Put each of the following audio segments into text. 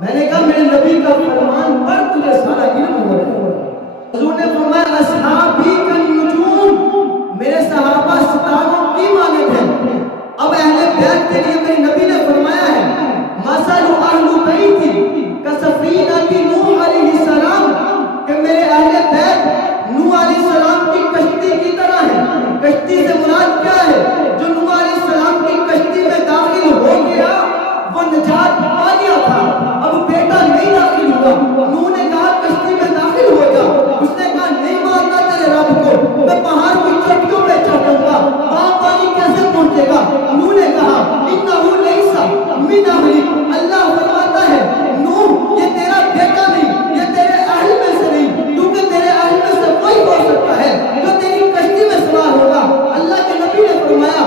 میں نے کہا میرے نبی کا فرمان پر تجھے سارا علم ہو گیا۔ حضور نے فرمایا اصحابی کالنجوم، میرے صحابہ ستاروں کی مانند ہیں۔ اب اہل بیت کے لیے میرے نبی نے فرمایا ہے مثل اہل بیتی کسفینۃ نوح علیہ السلام، کہ میرے اہل بیت نوح علیہ السلام کی کشتی کی طرح ہے۔ کشتی سے مراد کیا ہے؟ جو نوح علیہ السلام کی کشتی میں داخل ہو گیا وہ نجات پا گیا تھا، اب بیٹا نہیں داخل ہوا۔ نوح نے کہا کشتی میں داخل ہو جا، اس نے کہا نہیں مانتا تیرے رب کو، میں پہاڑ کی چوٹیوں پہ چڑھوں گا، وہاں پانی کیسے پہنچے گا؟ نوح نے کہا انہ لیس من اہلی، اللہ فرماتا ہے نوح یہ تیرا بیٹا نہیں، یہ تیرے اہل میں سے نہیں، کیونکہ تیرے اہل میں سے کوئی ہو سکتا ہے جو تیری کشتی میں سوار ہوگا۔ اللہ کے نبی نے فرمایا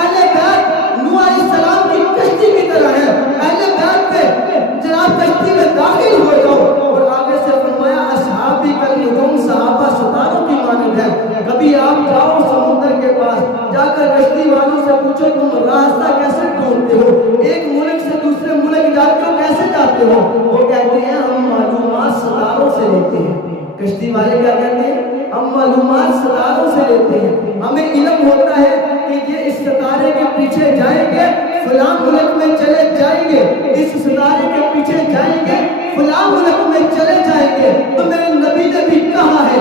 اہل بیت نوح علیہ السلام کی کشتی کی طرح ہے، اہل بیت پہ جناب کشتی میں داخل ہو جاؤ۔ اور آگے سے فرمایا اصحابی کالنجوم، صحابہ ستاروں کی مانند ہے۔ کبھی آپ جاؤ سمندر کے پاس، جا کر کشتی والوں سے پوچھو تم راستہ کیسے ڈھونڈتے ہو، ایک ملک سے دوسرے ملک جاتے ہو کیسے جاتے ہو؟ وہ کہتے ہیں ہم معلومات ستاروں سے لیتے ہیں۔ کشتی والے کیا کہتے ہیں؟ ہم معلومات ستاروں سے لیتے ہیں، ہمیں علم ہوتا ہے کہ یہ اس ستارے کے پیچھے جائیں گے فلاں ملک میں چلے جائیں گے، اس ستارے کے پیچھے جائیں گے فلاں ملک میں چلے جائیں گے۔ تو میرے نبی نے بھی کہا ہے